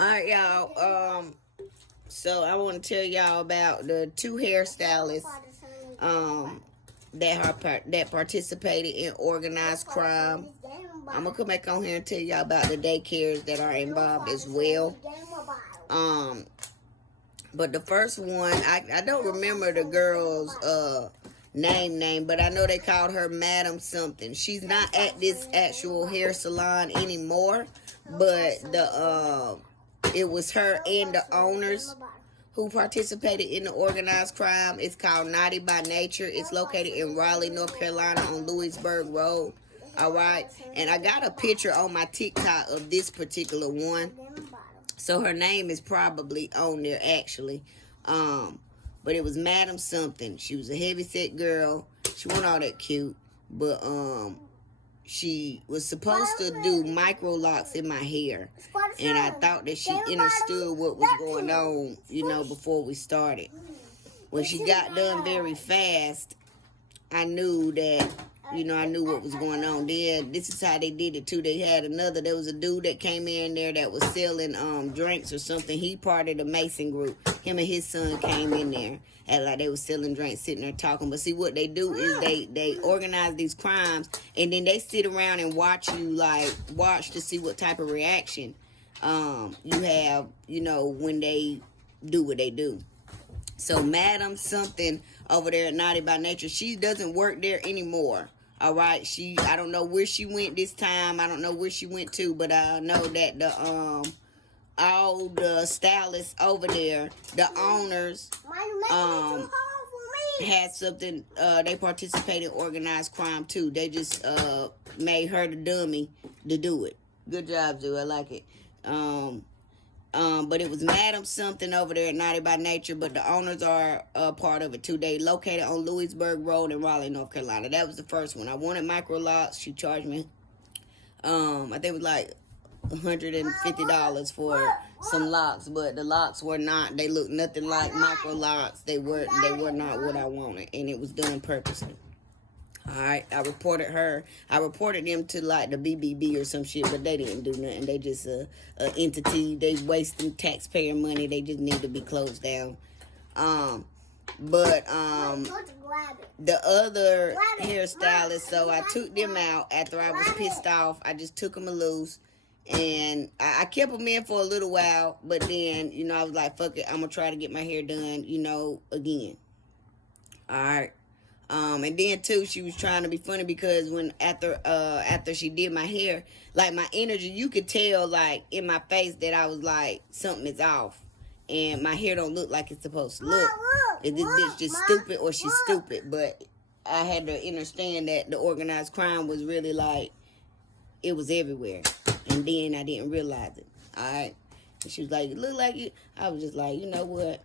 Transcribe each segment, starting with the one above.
Alright, y'all. So I want to tell y'all about the two hairstylists that participated in organized crime. I'm gonna come back on here and tell y'all about the daycares that are involved as well. But the first one, I don't remember the girl's name, but I know they called her Madam something. She's not at this actual hair salon anymore, but it was her and the owners who participated in the organized crime. It's called Knotti by Nature. It's located in Raleigh, North Carolina on Louisburg Road. All right. And I got a picture on my TikTok of this particular one. So her name is probably on there actually. But it was Madam something. She was a heavyset girl. She wasn't all that cute. But she was supposed to do micro locks in my hair. And I thought that she understood what was going on, you know, before we started. When she got done very fast, I knew that, you know, I knew what was going on. Then this is how they did it too. They had there was a dude that came in there that was selling drinks or something. He part of the Mason group. Him and his son came in there and like they was selling drinks, sitting there talking. But see, what they do is they organize these crimes and then they sit around and watch to see what type of reaction you have, you know, when they do what they do. So Madam something over there at Knotti by Nature, she doesn't work there anymore. All right, I don't know where she went this time. I don't know where she went to, but I know that all the stylists over there, the owners, had something. They participated in organized crime too. They just made her the dummy to do it. Good job, Zoo. I like it. But it was Madam something over there at Knotti by Nature, but the owners are part of it too. They located on Louisburg Road in Raleigh, North Carolina. That was the first one. I wanted micro locks. She charged me, I think it was like $150 for some locks, but the locks were not. They looked nothing like micro locks. They were not what I wanted, and it was done purposely. Alright, I reported her. I reported them to like the BBB or some shit, but they didn't do nothing. They just an entity. They wasting taxpayer money. They just need to be closed down. The other hairstylist, so I took them out after I was pissed off. I just took them loose. And I kept them in for a little while, but then, you know, I was like, fuck it, I'm going to try to get my hair done, you know, again. Alright. And then too, she was trying to be funny because after she did my hair, like my energy, you could tell like in my face that I was like, something is off. And my hair don't look like it's supposed to look. Is this bitch just stupid or she's stupid? But I had to understand that the organized crime was really like, it was everywhere. And then I didn't realize it. Alright. And she was like, it look like it. I was just like, you know what?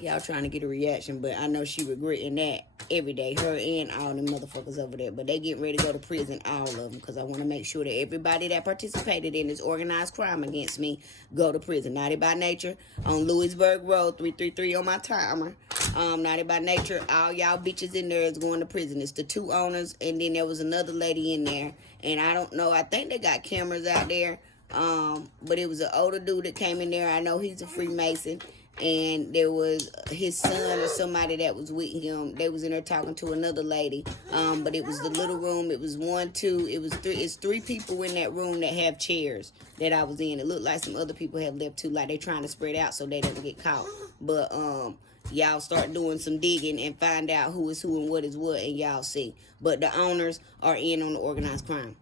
Y'all trying to get a reaction, but I know she regretting that every day. Her and all them motherfuckers over there. But they getting ready to go to prison, all of them. Because I want to make sure that everybody that participated in this organized crime against me go to prison. Knotti by Nature on Louisburg Road, 333 on my timer. Knotti by Nature, all y'all bitches in there is going to prison. It's the two owners, and then there was another lady in there. And I don't know, I think they got cameras out there. But it was an older dude that came in there. I know he's a Freemason. And there was his son or somebody that was with him. They was in there talking to another lady. But it was the little room. It was 1, 2. It was 3. It's 3 people in that room that have chairs that I was in. It looked like some other people have left too. Like they trying to spread out so they don't get caught. But y'all start doing some digging and find out who is who and what is what, and y'all see. But the owners are in on the organized crime.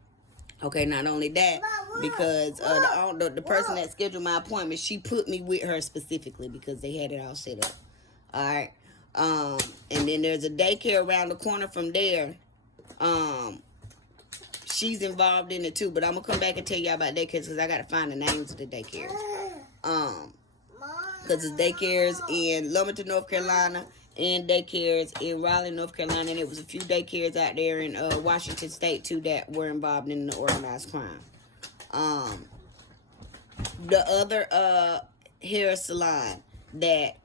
Okay, not only that, because the person that scheduled my appointment, she put me with her specifically because they had it all set up. All right. And then there's a daycare around the corner from there. She's involved in it too, but I'm going to come back and tell y'all about daycares because I got to find the names of the daycares. Because it's daycares in Lumberton, North Carolina, and daycares in Raleigh, North Carolina, and it was a few daycares out there in Washington State too that were involved in the organized crime. The other hair salon that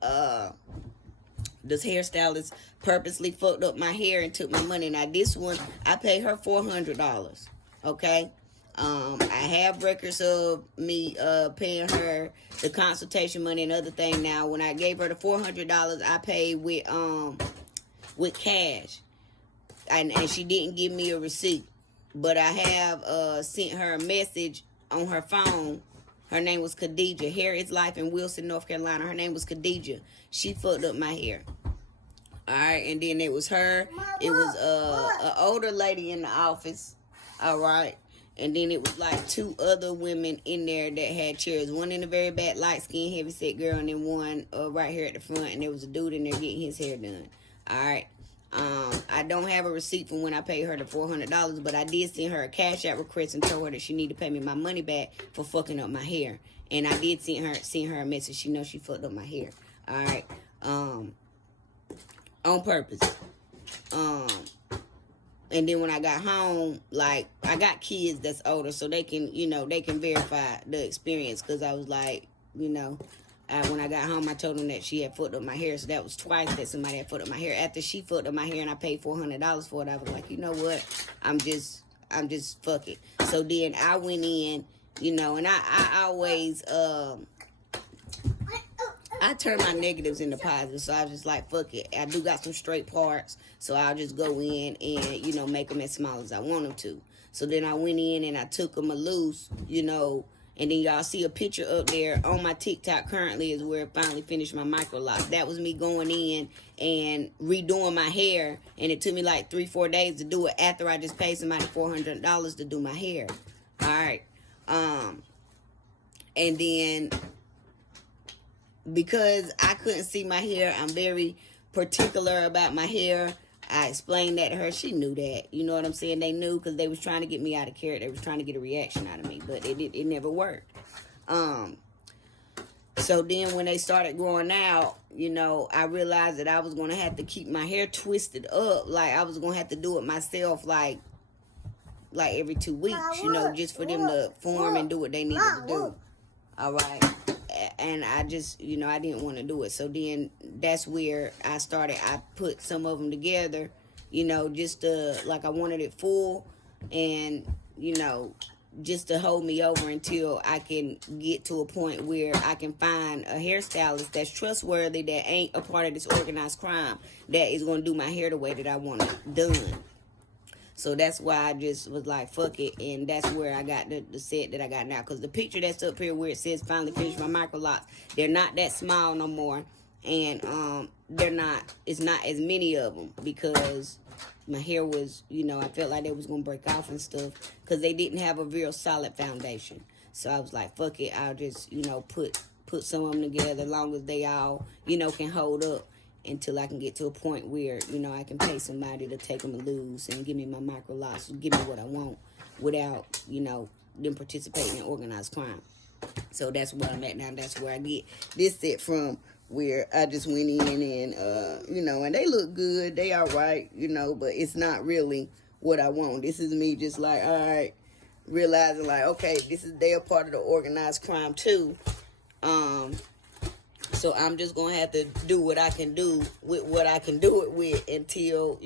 this hairstylist purposely fucked up my hair and took my money. Now this one, I paid her $400. Okay, I have records of me paying her the consultation money and other thing. Now, when I gave her the $400, I paid with cash, and she didn't give me a receipt. But I have sent her a message on her phone. Her name was Khadijah. Hair is Life in Wilson, North Carolina. Her name was Khadijah. She fucked up my hair. All right, and then it was her. It was an older lady in the office. All right, and then it was like 2 other women in there that had chairs. One in the very back, light skinned, heavy set girl, and then one right here at the front. And there was a dude in there getting his hair done. All right. I don't have a receipt from when I paid her the $400, but I did send her a cash out request and told her that she needed to pay me my money back for fucking up my hair. And I did send her a message. She knows she fucked up my hair. All right. On purpose. And then when I got home, like, I got kids that's older, so they can, they can verify the experience. Because I was like, when I got home, I told them that she had fucked up my hair. So that was twice that somebody had fucked up my hair. After she fucked up my hair and I paid $400 for it, I was like, you know what? I'm just fuck it. So then I went in, and I always, I turn my negatives into positives. So I was just like, fuck it. I do got some straight parts. So I'll just go in and, make them as small as I want them to. So then I went in and I took them loose, and then y'all see a picture up there on my TikTok currently is where I finally finished my micro lock. That was me going in and redoing my hair. And it took me like 3-4 days to do it after I just paid somebody $400 to do my hair. All right. And then because I couldn't see my hair, I'm very particular about my hair. I explained that to her. She knew that. You know what I'm saying? They knew because they was trying to get me out of character. They was trying to get a reaction out of me. But it never worked. So then when they started growing out, I realized that I was going to have to keep my hair twisted up. Like, I was going to have to do it myself, like every 2 weeks, just for them to form and do what they needed to do. All right. And I just, I didn't want to do it. So then that's where I put some of them together, just like I wanted it full and, just to hold me over until I can get to a point where I can find a hairstylist that's trustworthy, that ain't a part of this organized crime, that is going to do my hair the way that I want it done. So that's why I just was like, fuck it. And that's where I got the set that I got now. Because the picture that's up here where it says finally finished my micro locks, they're not that small no more. And it's not as many of them because my hair was, I felt like they was going to break off and stuff. Because they didn't have a real solid foundation. So I was like, fuck it. I'll just, put some of them together as long as they all, can hold up. Until I can get to a point where, I can pay somebody to take them loose and give me my micro locks, give me what I want without, them participating in organized crime. So that's where I'm at now. That's where I get this set from, where I just went in and, and they look good. They all right, but it's not really what I want. This is me just like, all right, realizing like, okay, they're part of the organized crime too. So I'm just going to have to do what I can do with what I can do it with until,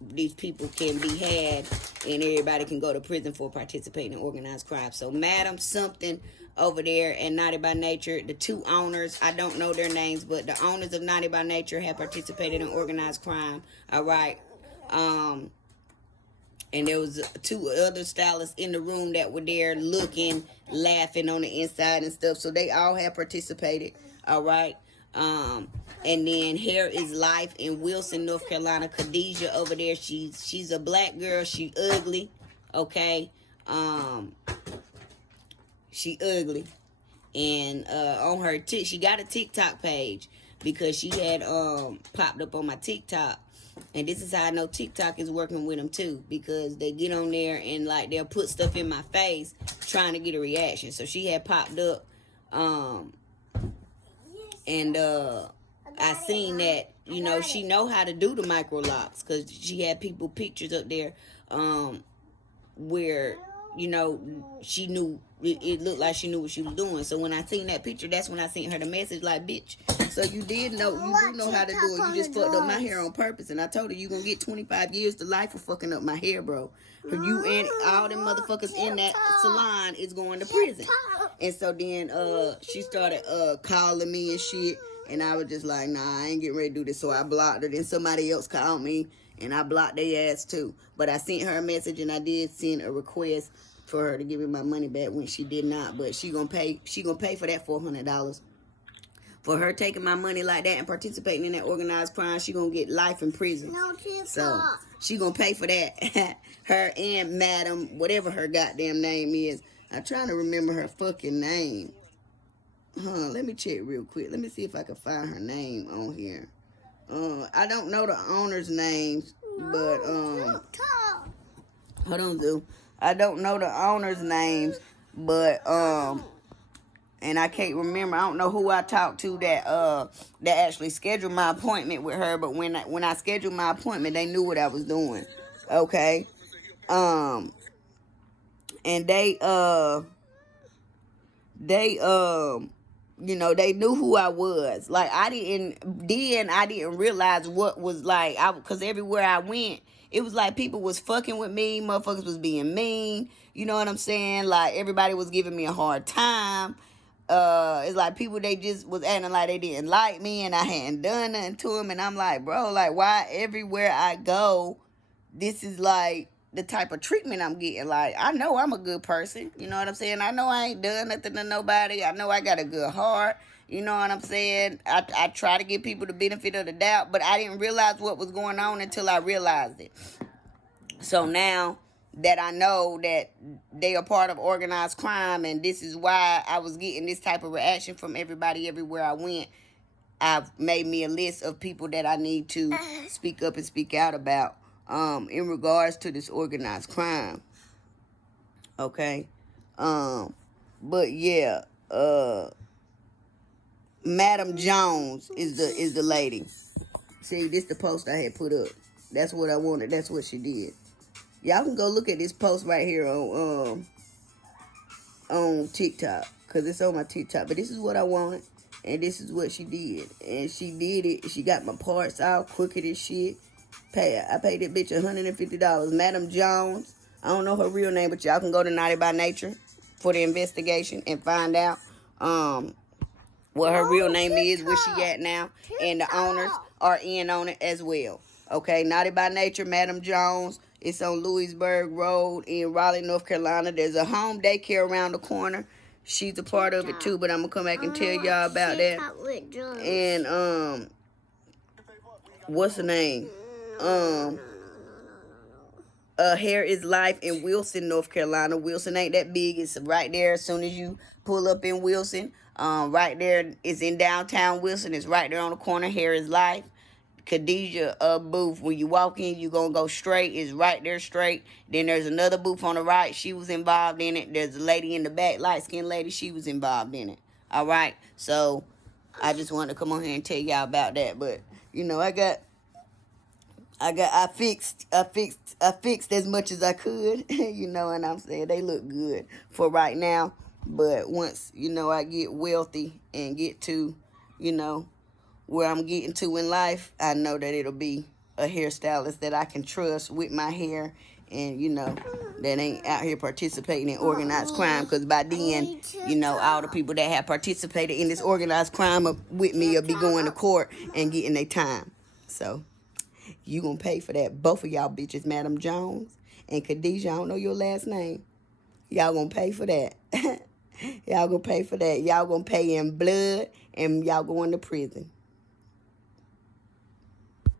these people can be had and everybody can go to prison for participating in organized crime. So Madam something over there and Naughty by Nature, the 2 owners, I don't know their names, but the owners of Naughty by Nature have participated in organized crime. All right. And there was 2 other stylists in the room that were there looking, laughing on the inside and stuff. So they all have participated. All right. And then Hair is Life in Wilson, North Carolina. Khadijah over there. She's a black girl. She ugly. Okay. She ugly. And on her she got a TikTok page because she had popped up on my TikTok. And this is how I know TikTok is working with them too, because they get on there and like they'll put stuff in my face trying to get a reaction. So she had popped up and I seen that, she know how to do the micro locks because she had pictures up there where, she knew, it looked like she knew what she was doing. So when I seen that picture, that's when I sent her the message like, bitch, So you do know how to do it. You just fucked up my hair on purpose. And I told her you gonna get 25 years to life for fucking up my hair, bro. You and all them motherfuckers in that salon is going to prison. And so then she started calling me and shit. And I was just like, nah, I ain't getting ready to do this. So I blocked her. Then somebody else called me and I blocked their ass too. But I sent her a message and I did send a request for her to give me my money back when she did not. But she gonna pay for that $400. For her taking my money like that and participating in that organized crime, she gonna get life in prison. So she gonna pay for that. Her and Madam, whatever her goddamn name is. I'm trying to remember her fucking name. Let me check real quick. Let me see if I can find her name on here. I don't know the owner's names, but hold on, Zoo. I don't know the owner's names, but and I can't remember. I don't know who I talked to that actually scheduled my appointment with her. But when I scheduled my appointment, they knew what I was doing. Okay, and they you know, they knew who I was. Like I didn't realize what was like. Because everywhere I went, it was like people was fucking with me. Motherfuckers was being mean. You know what I'm saying? Like everybody was giving me a hard time. It's like people, they just was acting like they didn't like me and I hadn't done nothing to them. And I'm like, bro, like why everywhere I go, this is like the type of treatment I'm getting. Like, I know I'm a good person. You know what I'm saying? I know I ain't done nothing to nobody. I know I got a good heart. You know what I'm saying? I try to give people the benefit of the doubt, but I didn't realize what was going on until I realized it. So now that I know that they are part of organized crime and this is why I was getting this type of reaction from everybody everywhere I went, I've made me a list of people that I need to speak up and speak out about in regards to this organized crime. Okay. But yeah, Madam Jones is the lady. See, this the post I had put up. That's what I wanted. That's what she did. Y'all can go look at this post right here on TikTok, cause it's on my TikTok. But this is what I wanted, and this is what she did, and she did it. She got my parts out crooked as shit. I paid that bitch $150. Madam Jones. I don't know her real name, but y'all can go to Knotti by Nature for the investigation and find out what her real name is, where she at now, and the owners are in on it as well. Okay, Knotti by Nature, Madam Jones. It's on Louisburg Road in Raleigh, North Carolina. There's a home daycare around the corner. She's a part of it too, but I'm gonna come back and tell y'all about that. And what's the name? Hair is Life in Wilson, North Carolina. Wilson ain't that big. It's right there as soon as you pull up in Wilson. Right there, it's in downtown Wilson. It's right there on the corner. Hair is Life. Khadijah booth. When you walk in, you're going to go straight. It's right there straight. Then there's another booth on the right. She was involved in it. There's a lady in the back, light-skinned lady. She was involved in it. All right? So, I just wanted to come on here and tell y'all about that. But, you know, I fixed as much as I could. You know what I'm saying? They look good for right now. But once, you know, I get wealthy and get to, you know, where I'm getting to in life, I know that it'll be a hairstylist that I can trust with my hair and, you know, that ain't out here participating in organized crime. Because by then, you know, all the people that have participated in this organized crime with me will be going to court and getting their time. So, you gonna pay for that. Both of y'all bitches, Madam Jones and Khadijah, I don't know your last name. Y'all gonna pay for that. Y'all gonna pay for that. Y'all gonna pay in blood and y'all going to prison.